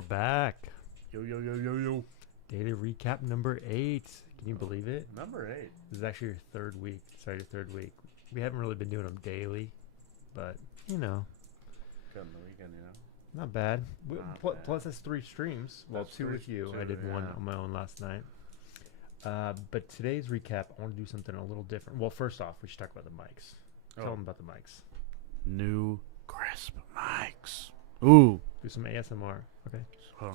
we're back. Yo, yo, yo, yo, yo. Daily recap number 8. Can you believe it? Number 8. This is actually your third week. Sorry, your third week. We haven't really been doing them daily, but, you know, Cutting the weekend, you know. not bad. Not bad. Plus, that's 3 streams. Well, That's 2 three- with you. I two, did one yeah. on my own last night. But today's recap, I want to do something a little different. Well, first off, we should talk about the mics. Tell them about the mics. New crisp mics. Ooh. Do some ASMR. Okay. Oh,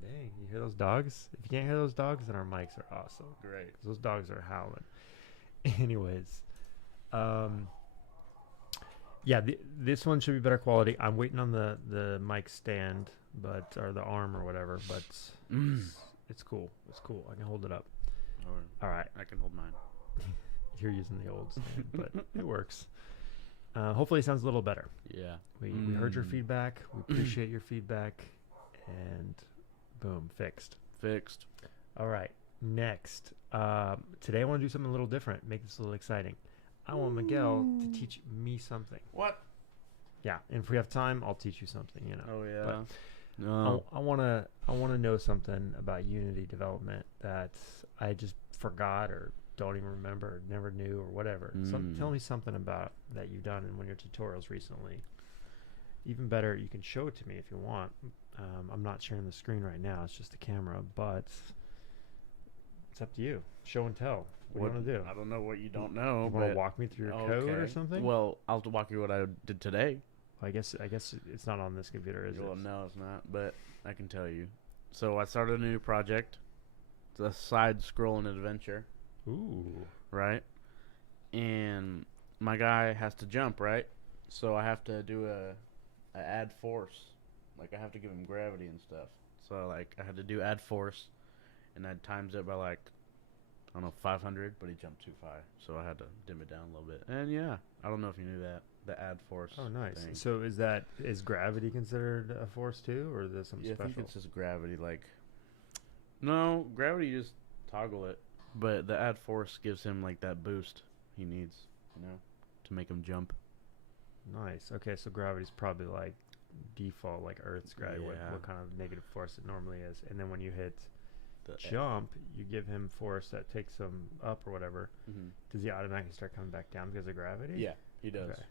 dang. You hear those dogs? If you can't hear those dogs, then our mics are awesome. Great. 'Cause those dogs are howling. Anyways. Yeah, this one should be better quality. I'm waiting on the mic stand, or the arm or whatever, but it's cool. It's cool. I can hold it up. All right. I can hold mine. You're using the old stand, but it works. Hopefully it sounds a little better. Yeah. We heard your feedback. We appreciate your feedback. And boom, fixed. Fixed. All right. Next. Today I want to do something a little different. Make this a little exciting. I want Miguel to teach me something. What? Yeah. And if we have time, I'll teach you something, you know. Oh, yeah. But No. I want to know something about Unity development that I just forgot or don't even remember, or never knew, or whatever. Tell me something about that you've done in one of your tutorials recently. Even better, you can show it to me if you want. I'm not sharing the screen right now. It's just the camera, but it's up to you. Show and tell. What do you want to do? I don't know what you don't know. You want to walk me through your code or something? Well, I'll walk you what I did today. I guess it's not on this computer, is it? Well, no, it's not, but I can tell you. So I started a new project. It's a side-scrolling adventure. Ooh. Right? And my guy has to jump, right? So I have to do a add force. Like, I have to give him gravity and stuff. So, like, I had to do add force, and I times it by, like, I don't know, 500, but he jumped too high. So I had to dim it down a little bit. And, yeah, I don't know if you knew that, the add force Oh, nice. thing. So is gravity considered a force too, or is this something I special? think it's just gravity, like... No, gravity, you just toggle it. But the add force gives him, like, that boost he needs, you know, to make him jump. Nice. Okay, so gravity's probably like default, like Earth's gravity, Yeah. what kind of negative force it normally is. And then when you hit The jump, you give him force that takes him up or whatever. Mm-hmm. Does he automatically start coming back down because of gravity? Yeah, he does. Okay.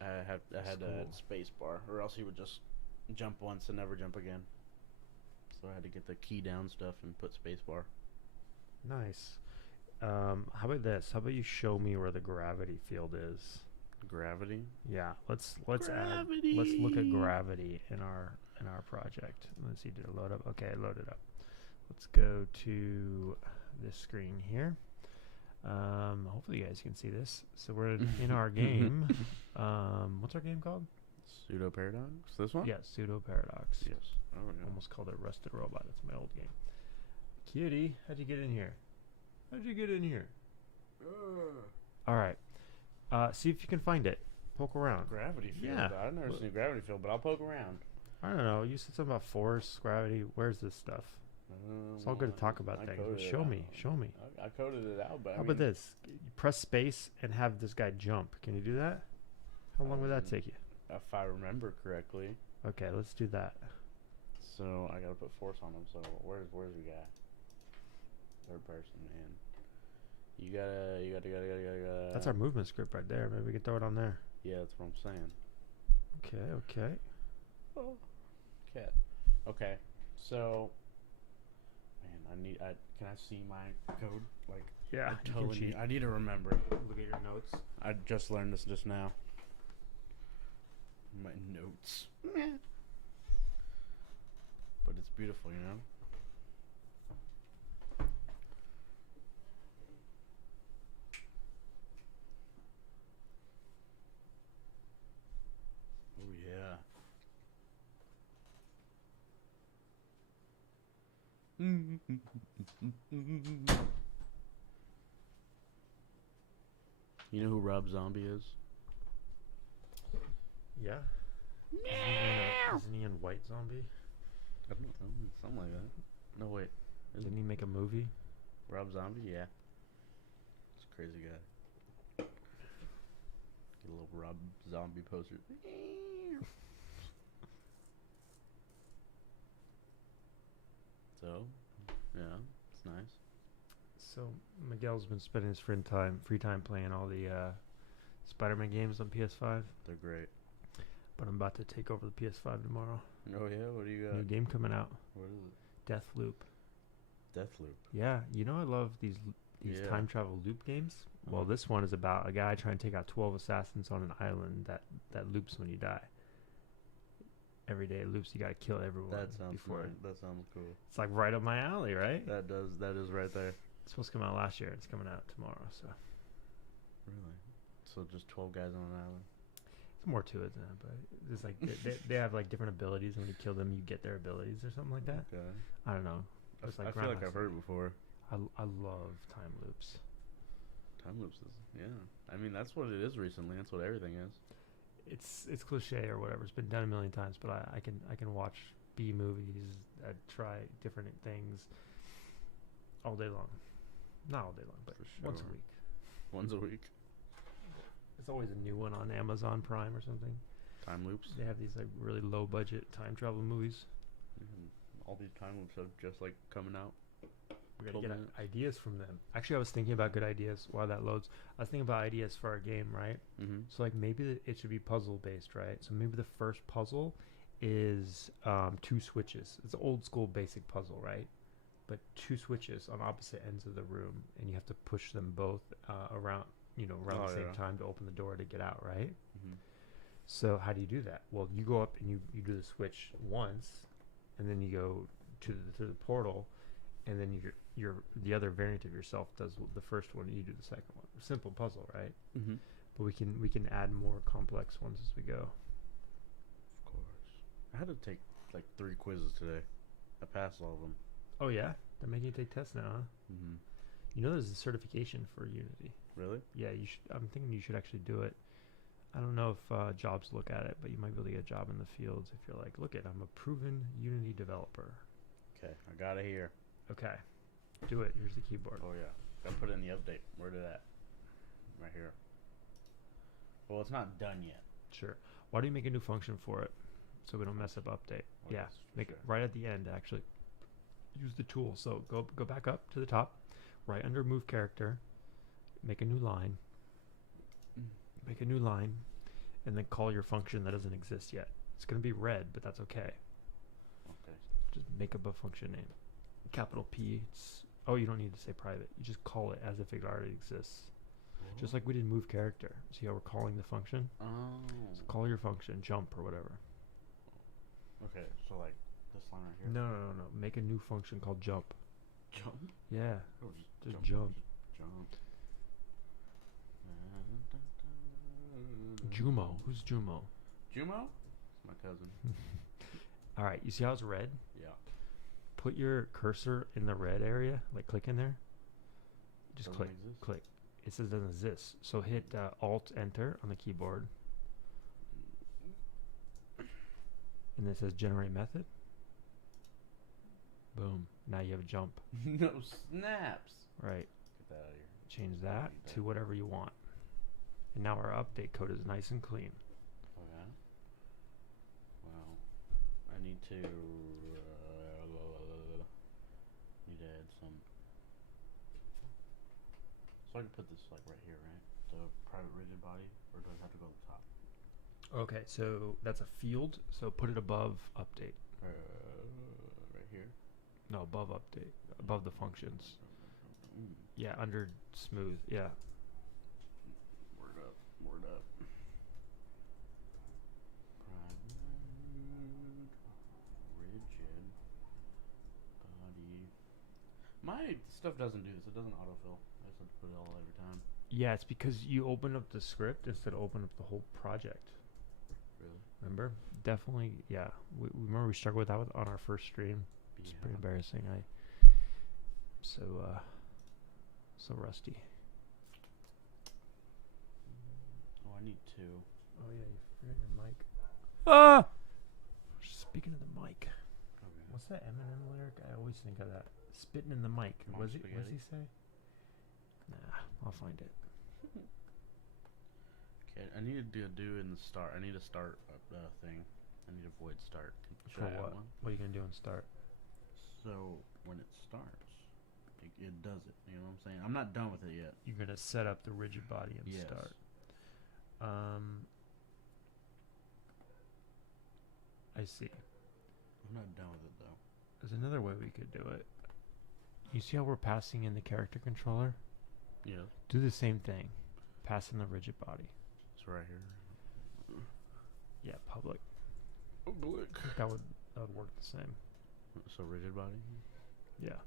I had to add space bar, or else he would just jump once and never jump again. So I had to get the key down stuff and put space bar. Nice. How about this? How about you show me where the gravity field is? Gravity? Yeah, let's Gravity. let's look at gravity in our project. Let's see, did it load up? Okay, it loaded up. Let's go to this screen here. Hopefully you guys can see this. So we're in our game. What's our game called? Pseudo paradox? This one? Yeah, Pseudo Paradox. Yes. Oh, yeah. Almost called it Rusted Robot. That's my old game. Cutie, how'd you get in here? How'd you get in here? All right. See if you can find it. Poke around. Gravity field? Yeah. I've never seen a gravity field, but I'll poke around. I don't know. You said something about force, gravity. Where's this stuff? It's all good to talk about things. But show me. Show me. I coded it out, but How about this? You press space and have this guy jump. Can you do that? How long would that take you? If I remember correctly. Okay, let's do that. So I gotta put force on him. So where's the guy? Third person, man. You gotta. That's our movement script right there. Maybe we can throw it on there. Yeah, that's what I'm saying. Okay. Oh, cat. Okay, so. Man, can I see my code? Like, Yeah, I totally need. I need to remember it. Look at your notes. I just learned this just now. My notes. But it's beautiful, you know? Oh, yeah. You know who Rob Zombie is? Yeah. Isn't he in White Zombie? I don't know. Something like that. No, wait. Didn't he make a movie? Rob Zombie? Yeah. It's a crazy guy. Get a little Rob Zombie poster. So, yeah, it's nice. So Miguel's been spending his free time playing all the Spider-Man games on PS5. They're great. But I'm about to take over the PS5 tomorrow. Oh yeah, what do you got? New game coming out. What is it? Deathloop. Deathloop. Yeah, you know I love these Yeah. time travel loop games. Well, this one is about a guy trying to take out 12 assassins on an island that loops when you die. Every day it loops. You gotta kill everyone. That sounds before nice. That sounds cool. It's like right up my alley, right? That is right there. It's supposed to come out last year. It's coming out tomorrow. So Really? So just 12 guys on an island. it's more to it than that, but it's like they have like different abilities, and when you kill them, you get their abilities or something like that. Okay. I don't know. It's like I feel like I've heard it before. I love time loops. Time loops is, yeah. I mean, that's what it is recently. That's what everything is. It's cliche or whatever. It's been done a million times, but I can watch B movies that try different things all day long. Not all day long, but For once a sure. week. Once a week. It's always a new one on Amazon Prime or something. Time loops. They have these like really low budget time travel movies. All these time loops are just like coming out. We gotta 12 get minutes. ideas from them. Actually, I was thinking about good ideas while that loads. I was thinking about ideas for our game, right? Mm-hmm. So like maybe it should be puzzle based, right? So maybe the first puzzle is 2 switches. It's an old school basic puzzle, right? But 2 switches on opposite ends of the room, and you have to push them both around, around the same time to open the door to get out, right? Mm-hmm. So how do you do that? Well, you go up and you do the switch once, and then you go to the portal, and then the other variant of yourself does the first one, and you do the second one. Simple puzzle, right? Mm-hmm. But we can add more complex ones as we go. Of course. I had to take like 3 quizzes today. I passed all of them. Oh yeah, they're making you take tests now, huh? Mm-hmm. You know, there's a certification for Unity. Really? Yeah, you should. I'm thinking you should actually do it. I don't know if jobs look at it, but you might be able to get a job in the fields if you're like, look I'm a proven Unity developer. Okay, I got it here. Okay, do it. Here's the keyboard. Oh yeah, gotta put it in the update. Where did that? Right here. Well, it's not done yet. Sure. Why do you make a new function for it so we don't mess up update? Oh, Yeah, yes, for make sure. it right at the end. Actually, use the tool. So go back up to the top, right under Move Character. Make a new line. Make a new line, and then call your function that doesn't exist yet. It's gonna be red, but that's okay. Okay. Just make up a function name. Capital P. You don't need to say private. You just call it as if it already exists. Just like we did Move Character. See how we're calling the function? Oh. So call your function, jump or whatever. Okay, so like this line right here. No. Make a new function called jump. Jump. Yeah. Oh, Just jump. Jump. Jumo. Who's Jumo? Jumo? It's my cousin. All right. You see how it's red? Yeah. Put your cursor in the red area. Like click in there. Just Doesn't click. exist? Click. It says it doesn't exist. So hit Alt Enter on the keyboard. And then it says generate method. Boom. Now you have a jump. No snaps. Right. Get that out of here. Change that to whatever you want. And now our update code is nice and clean. Oh yeah. Wow. I need to add some. So I can put this like right here, right? The private rigid body, or does it have to go to the top? Okay, so that's a field. So put it above update. Right here. No, above update. Above the functions. Mm. Yeah, under smooth. Yeah. Word up. Word up. Private rigid body. My stuff doesn't do this. It doesn't autofill. I just have to put it all every time. Yeah, it's because you open up the script instead of open up the whole project. Really? Remember? Definitely, yeah. We remember we struggled with that on our first stream. It's pretty embarrassing. So rusty. Oh, I need two. Oh yeah, you forgot your mic. Ah! Speaking of the mic, Okay. what's that Eminem lyric? I always think of that. Spitting in the mic. Mom What's he spaghetti? say? Nah, I'll find it. Okay, I need to do in the start. I need a start thing. I need a void start. Should For I add what? one? What are you gonna do in start? So when it starts, it does it. You know what I'm saying? I'm not done with it yet. You're gonna set up the rigid body and Yes. start. I see. I'm not done with it though. There's another way we could do it. You see how we're passing in the character controller? Yeah. Do the same thing. Pass in the rigid body. It's right here. Yeah, public. Public. That would work the same. So rigid body. Yeah.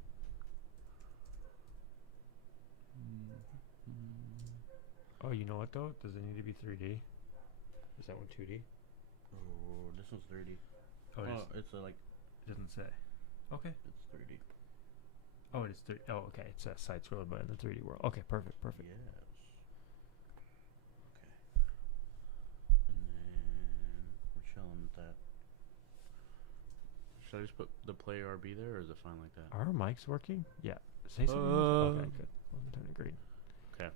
Oh, you know what though? Does it need to be 3D? Is that one 2D? Oh, this one's 3D. Oh, it's like it doesn't say. Okay. it's 3D. Oh, it is 3D. Oh, okay. It's a side scroller, but in the 3D world. Okay, perfect. Yes. Okay. And then we're chilling with that. Should I just put the play RB there, or is it fine like that? Are our mics working? Yeah. Say something. Okay, good. Wasn't turning green. Okay.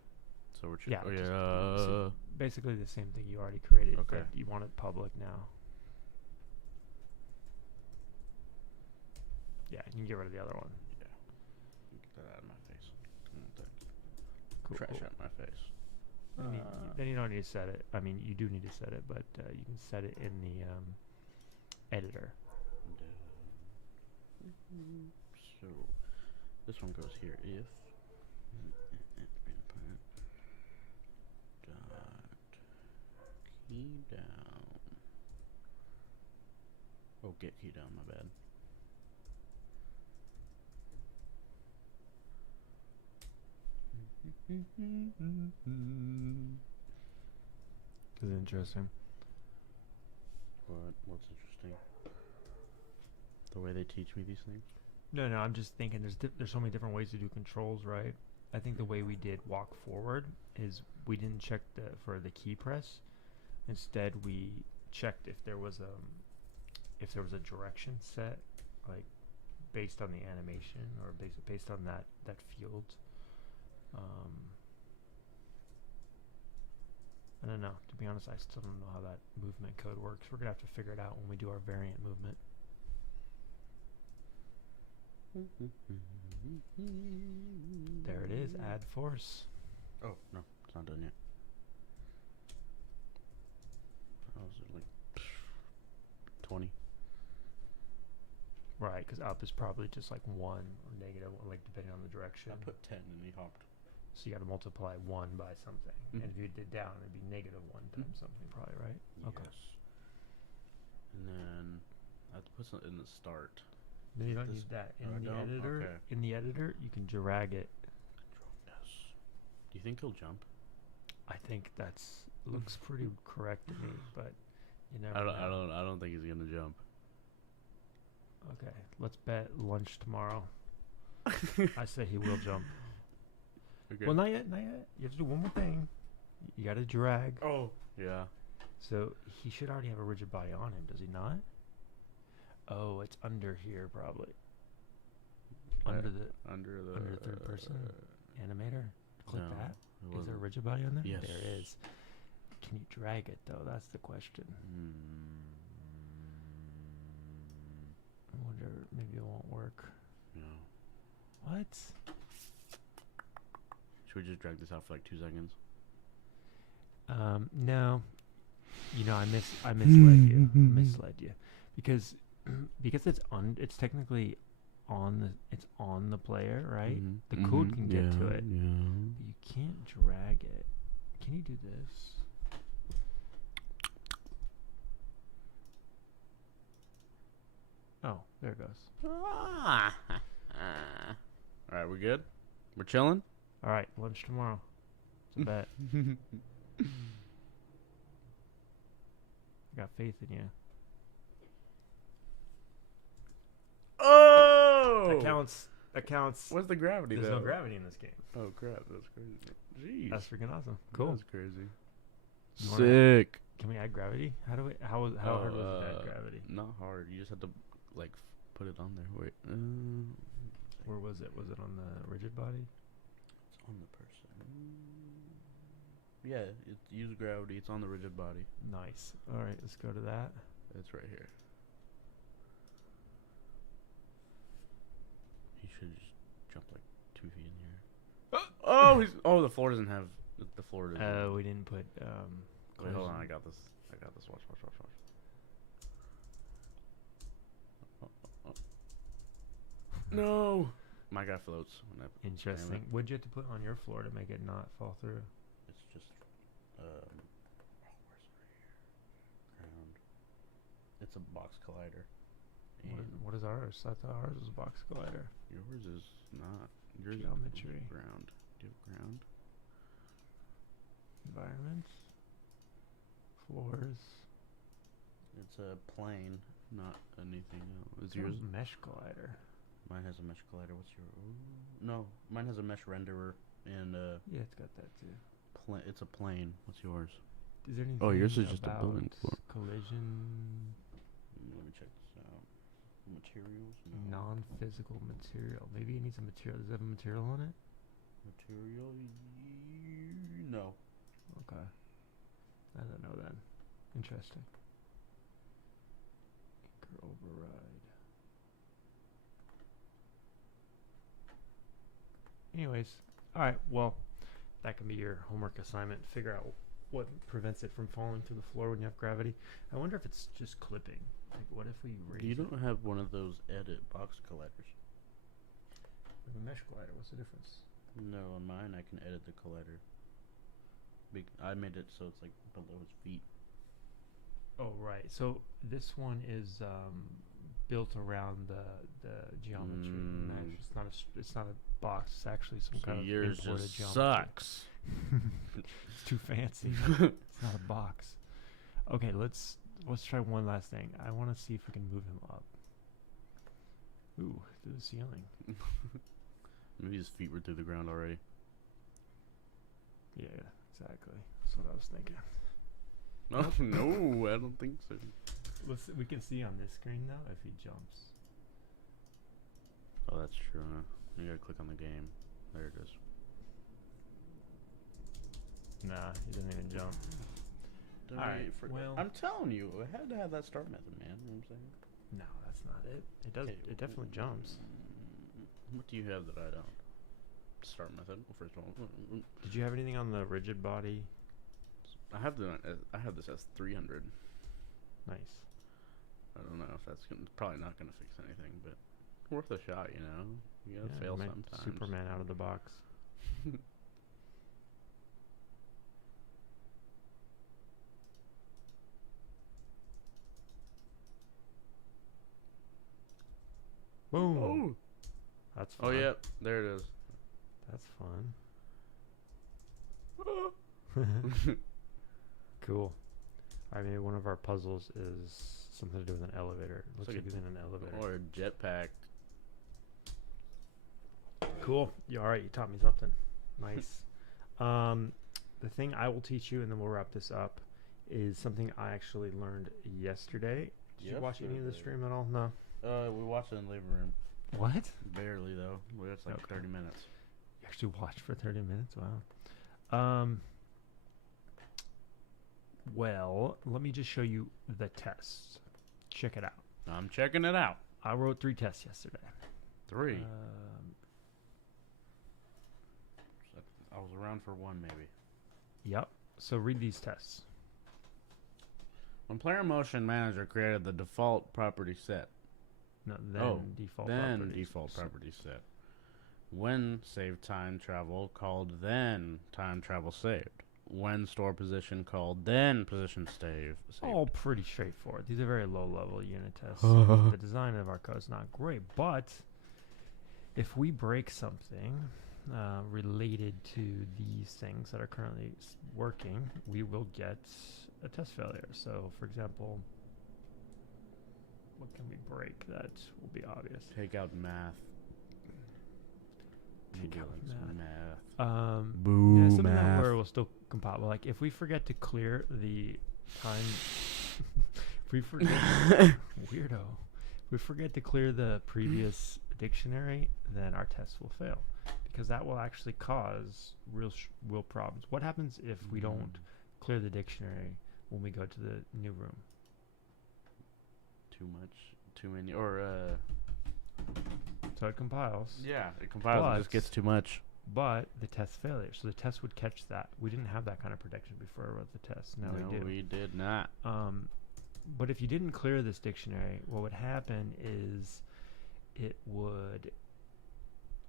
So we're Yeah. yeah. Basically the same thing you already created. Okay. But you want it public now. Yeah, you can get rid of the other one. Yeah. Get that out of my face. I don't want that Cool. trash out my face. Then you don't need to set it. I mean, you do need to set it, but you can set it in the editor. So this one goes here if dot key down. Oh, get key down, my bad. This is interesting. What's interesting? The way they teach me these things? No, I'm just thinking there's so many different ways to do controls, right? I think the way we did walk forward is we didn't check for the key press. Instead, we checked if there was a direction set, like based on the animation or based on that field. I don't know. To be honest, I still don't know how that movement code works. We're gonna have to figure it out when we do our variant movement. There it is. Add force. Oh no, it's not done yet. How was it like 20? Right, because up is probably just like 1 or negative, like depending on the direction. I put 10 and he hopped. So you got to multiply 1 by something. And if you did down, it'd be negative 1 times something, probably, right? Yes. Okay. And then I have to put something in the start. No, you don't need that. In the editor, okay. In the editor, you can drag it. Yes. Do you think he'll jump? I think that's looks pretty correct to me, but you never know. I don't think he's gonna jump. Okay, let's bet lunch tomorrow. I say he will jump. Okay. Well, not yet. You have to do one more thing. You got to drag. Oh. Yeah. So he should already have a rigid body on him, does he not? Oh, it's under here probably. Under the third person animator. Click No, that. it Is there a wasn't. rigid body on there? Yes. There is. Can you drag it though? That's the question. I wonder. Maybe it won't work. No. What? Should we just drag this out for like 2 seconds? No. You know, I misled you. I misled you because it's technically on the player, right? The code can get to it. Yeah. But you can't drag it. Can you do this? Oh, there it goes. Alright, we good? We're chilling? All right, lunch tomorrow. It's a bet. I got faith in you. Oh! That counts. What's the gravity There's though? no gravity in this game. Oh crap, that's crazy. Jeez. That's freaking awesome. Cool. That's crazy. You wanna Sick. Can we add gravity? How hard was it to add gravity? Not hard. You just have to like put it on there. Wait. Where was it? Was it on the rigid body? It's on the person. Yeah, it's use gravity. It's on the rigid body. Nice. All right, let's go to that. It's right here. should just jump like 2 feet in the air. Oh, the floor doesn't have the floor. Doesn't. We didn't put. Wait, hold on. I got this. Watch. Oh. No, my guy floats. Interesting. What'd you have to put on your floor to make it not fall through? It's just where's it here? Ground. It's a box collider. What is ours? I thought ours was a box collider. Yours is not. Yours Geometry. is ground. Do you have ground? Environment. Floors. It's a plane, not anything else. Is yours yours mesh collider? Mine has a mesh collider. What's your? No, mine has a mesh renderer and yeah, it's got that too. It's a plane. What's yours? Is there anything? Oh, yours is just a building floor. Collision. Let me check this out. Materials. No. Non-physical material. Maybe it needs a material. Does it have a material on it? Material? No. Okay. I don't know then. Interesting. Anchor override. Anyways, all right. Well, that can be your homework assignment. Figure out what prevents it from falling through the floor when you have gravity. I wonder if it's just clipping. Like, what if we raise You it? don't have one of those edit box colliders. We have a mesh collider. What's the difference? No, on mine I can edit the collider. I made it so it's like below his feet. Oh, right. So this one is built around the geometry. It's not a box. It's actually some kind of yours imported just geometry. sucks. It's too fancy. It's not a box. Okay, let's try one last thing. I want to see if we can move him up. Ooh, through the ceiling. Maybe his feet were through the ground already. Yeah, exactly. That's what I was thinking. No, no, I don't think so. We can see on this screen though if he jumps. Oh, that's true. Huh? You gotta click on the game. There it is. Nah, he doesn't even jump. Alright, well, I'm telling you, I had to have that start method, man. You know what I'm saying? No, that's not it. It does. Okay, It definitely jumps. What do you have that I don't? Start method. Well, first of all, Did you have anything on the rigid body? I have this as 300. Nice. I don't know if that's probably not gonna fix anything, but worth a shot, you know. You gotta fail sometimes. Superman out of the box. Boom. Oh. That's fun. Oh yeah, there it is. That's fun. Cool. I mean, one of our puzzles is something to do with an elevator. Looks like he's in an elevator. Or a jetpack. Cool. You all right? You taught me something. Nice. The thing I will teach you, and then we'll wrap this up, is something I actually learned yesterday. Did you watch any of the stream at all? No. We watched it in the living room. What? Barely though. It's like 30 minutes. You actually watched for 30 minutes? Wow. Well, let me just show you the tests. Check it out. I'm checking it out. I wrote 3 tests yesterday. 3. I was around for 1 maybe. Yep. So read these tests. When Player Motion Manager created the default property set. No, then default property set. When save time travel called, then time travel saved. When store position called, then position saved. All pretty straightforward. These are very low-level unit tests. So the design of our code is not great, but if we break something related to these things that are currently working, we will get a test failure. So, for example, what can we break that will be obvious? Take out math. Take out math. Boo, yeah, something math. where it will still compile. Like if we forget to clear the time, if we forget weirdo, if we forget to clear the previous dictionary, then our test will fail because that will actually cause real problems. What happens if we don't clear the dictionary when we go to the new room? Too much, too many, or So it compiles. Yeah, it compiles and just gets too much. But the test failure. So the test would catch that. We didn't have that kind of protection before I wrote the test. Now we do. We did not. But if you didn't clear this dictionary, what would happen is it would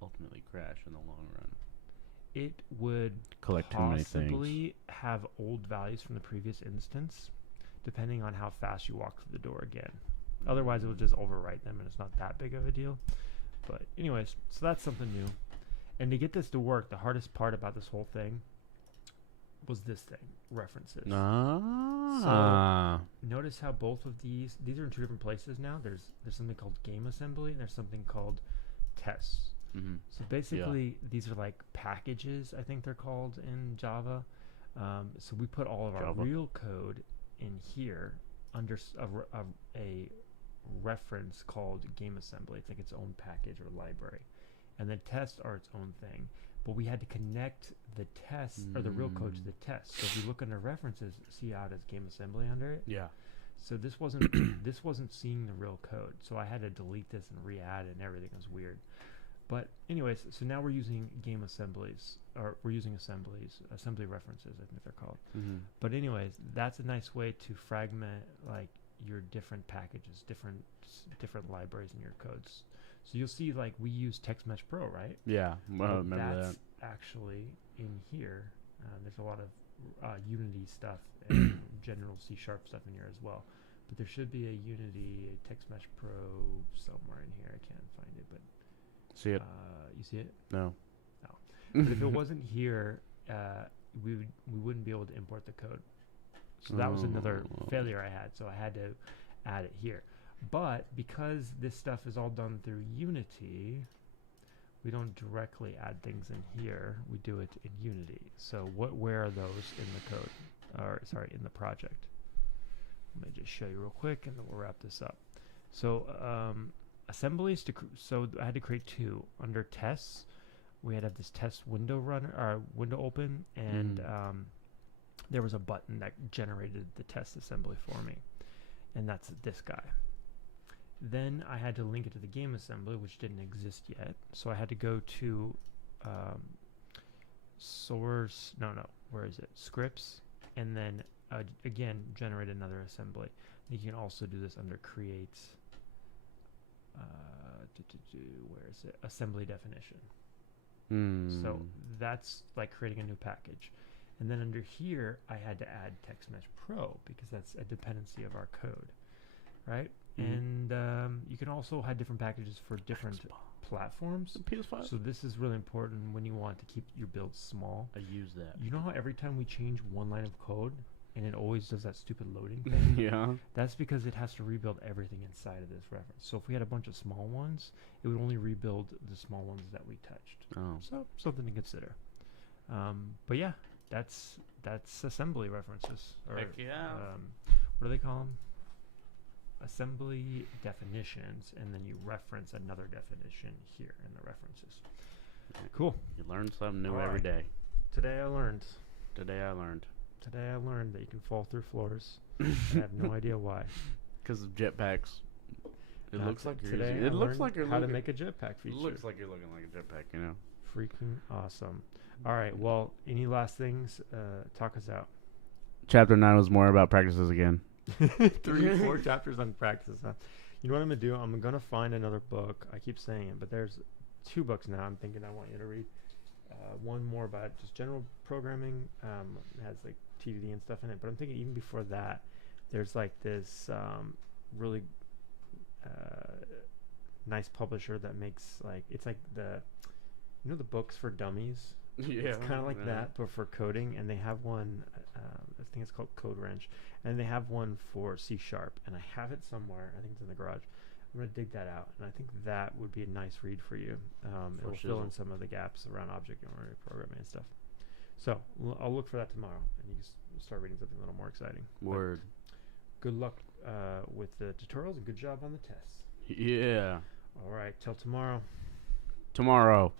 ultimately crash in the long run. It would collect too many things. Possibly have old values from the previous instance, depending on how fast you walk through the door again. Otherwise, it would just overwrite them, and it's not that big of a deal. But anyways, so that's something new. And to get this to work, the hardest part about this whole thing was this thing, references. So notice how both of these are in two different places now. There's something called game assembly, and there's something called tests. Mm-hmm. So basically, these are like packages, I think they're called in Java. So we put all of our real code in here under a reference called game assembly. It's like its own package or library. And the tests are its own thing. But we had to connect the tests or the real code to the test. So if you look under references, see how it has game assembly under it? Yeah. So this wasn't this wasn't seeing the real code. So I had to delete this and re-add it, and everything was weird. But anyways, so now we're using game assemblies, or we're using assembly references, I think they're called. Mm-hmm. But anyways, that's a nice way to fragment like your different packages, different libraries in your codes. So you'll see, like, we use TextMesh Pro, right? Yeah, well, I remember that's actually in here. There's a lot of Unity stuff and general C# stuff in here as well. But there should be a Unity TextMesh Pro somewhere in here. I can't find it, but see it. You see it? No. No. But if it wasn't here, we wouldn't be able to import the code. So that was another failure I had. So I had to add it here. But because this stuff is all done through Unity, we don't directly add things in here. We do it in Unity. So where are those in the code? Or sorry, in the project. Let me just show you real quick, and then we'll wrap this up. So assemblies so I had to create two under tests. We had to have this test window window open, and there was a button that generated the test assembly for me, and that's this guy. Then I had to link it to the game assembly, which didn't exist yet. So I had to go to where is it? Scripts, and then again generate another assembly. You can also do this under create. Where is it? Assembly definition. So that's like creating a new package. And then under here, I had to add TextMesh Pro because that's a dependency of our code, right? And you can also have different packages for different platforms. PS5. So this is really important when you want to keep your builds small. I use that. You know how every time we change one line of code, and it always does that stupid loading thing? Yeah. That's because it has to rebuild everything inside of this reference. So if we had a bunch of small ones, it would only rebuild the small ones that we touched. Oh. So something to consider. But yeah, that's assembly references. Or, Heck yeah. What do they call them? Assembly definitions, and then you reference another definition here in the references. Cool. You learn something new every day. Today I learned that you can fall through floors. I have no idea why. Because of jetpacks. It looks like you're today. It looks like you're how to make a jetpack feature. It looks like you're looking like a jetpack, you know. Freaking awesome. All right. Well, any last things? Talk us out. Chapter 9 was more about practices again. 4 chapters on practice. Huh? You know what I'm gonna do? I'm gonna find another book. I keep saying it, but there's 2 books now. I'm thinking I want you to read. One more about just general programming. It has like TDD and stuff in it. But I'm thinking even before that, there's like this really nice publisher that makes like it's like the the books for dummies. Yeah, it's kind of like that, but for coding. And they have one. I think it's called Code Wrench, and they have one for C#. And I have it somewhere. I think it's in the garage. I'm gonna dig that out, and I think that would be a nice read for you. It'll fill in some of the gaps around object-oriented programming and stuff. So I'll look for that tomorrow, and you can start reading something a little more exciting. Word. But good luck with the tutorials, and good job on the tests. Yeah. All right. Till tomorrow. Tomorrow.